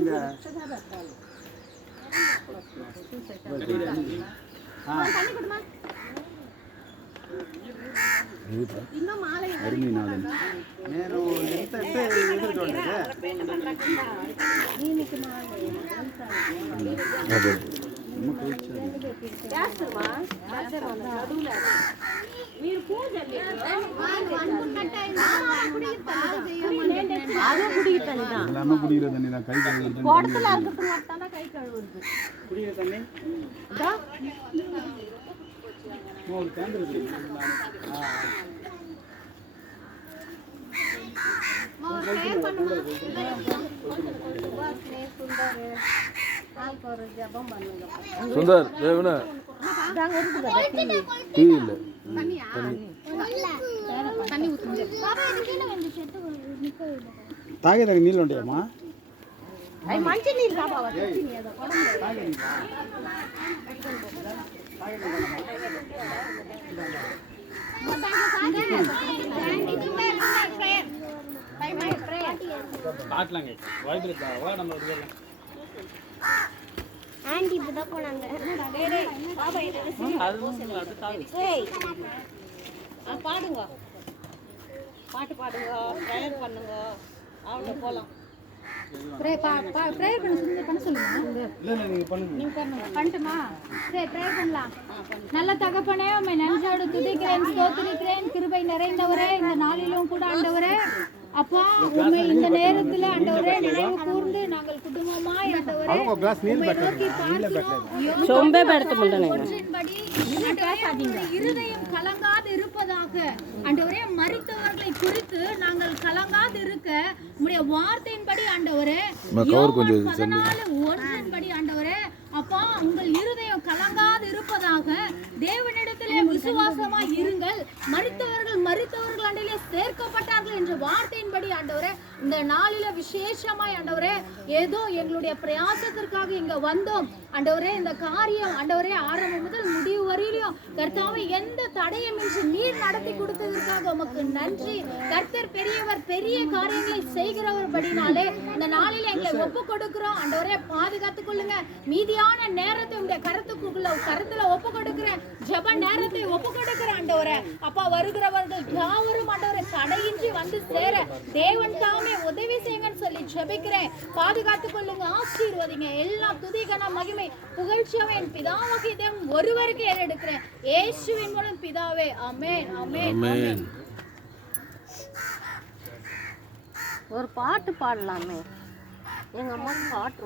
இங்க ஆ నేను ఎంత ఎంత ఎదురు చూడండి எல்லாமே குடிக்கிற தண்ணி தான் கை கழுவுறது குடத்துல இருக்கிறது மட்டும் தான் கை கழுவுறது குடிக்கிற தண்ணி இதோ, ஒரு கேந்திர ஆ சுந்தர் தேவன இதாங்க இருக்குது பாரு, டீ. டீ இல்லை తాగేదానికి నీళ్ళు ఉంటాయమ్మా అది మంచి నీళ్ళు కాపావా తెచ్చింది ఏదో కొడంలో. காட்டலாங்க வாய்ப்பு வா நம்ம ஆண்டி இப்பதான் போனாங்க. ஏய், ஆ, பாடுங்க. பாட்டு பாடுங்க ப்ரேயர் பண்ணுங்க. அவங்க போலாம். ப்ரேயர் பண்ண சொல்லி பண்ண சொல்லுங்க நீங்கள் பண்ணுங்க. பண்ணட்டுமா? சரி ட்ரை பண்ணலாம். நல்ல தகப்பனே உண்மை நன்றியோடு துதிக்கிறேன் ஸ்தோத்திரிக்கிறேன். கிருபை நிறைந்தவரே இந்த நாளிலும் கூட ஆண்டவரே. இந்த நேரத்துல ஆண்டவரே மறித்தவர்களை குறித்து நாங்கள் கலங்காது இருக்க உடைய வார்த்தையின்படி ஆண்டவரே பதினாலு ஒன்றின்படி ஆண்டவரே அப்பா உங்கள் இருதயம் கலங்காது இருப்பதாக தேவனிடத்திலே விசுவாசமா இருங்கள். மறித்த மரித்தவர்கள் சேர்க்கப்பட்டார்கள் என்ற வார்த்தையின்படி ஆண்டவரே இந்த நாளில விசேஷமாய் ஆண்டவரே ஏதோ எங்களுடைய பிரயாசத்திற்காக இங்க வந்தோம். ஆண்டவரே இந்த காரியம் ஆண்டவரே ஆரம்பம் முதல் முடிவு வரையிலும் கர்த்தாவை எந்த தடையுமின்றி நீர் நடத்தி கொடுத்ததற்காக உமக்கு நன்றி. கர்த்தர் பெரியவர் பெரிய காரியங்களை செய்கிறவர் படினாலே இந்த நாளில எங்களை ஒப்பு கொடுக்கிறோம் ஆண்டவரே பாதுகாத்துக் கொள்ளுங்க. மீதியான நேரத்தை உடைய கருத்துக்குள்ள கருத்துல ஒப்பு கொடுக்கிறேன். ஜெப நேரத்தை ஒப்பு கொடுக்கிறேன் ஆண்டவரே. அப்பா வருகிறவர்கள் யாவரும் ஆண்டவரே தடையின்றி வந்து சேர தேவன் தாமே உதவி செய்யுங்கன்னு சொல்லி ஜெபிக்கிறேன். பாதுகாத்துக் கொள்ளுங்க ஆசீர்வதிங்க. எல்லா துதிகன மகிமை புகழ்ச்சியாவே என் பிதாவாகிய தேவன் ஒருவருக்கு ஏறெடுக்கிறேன் இயேசுவின் மூலம் பிதாவே ஆமென் ஆமென் ஆமென். ஒரு பாட்டு பாடலாமே. எங்க அம்மாக்கு பாட்டு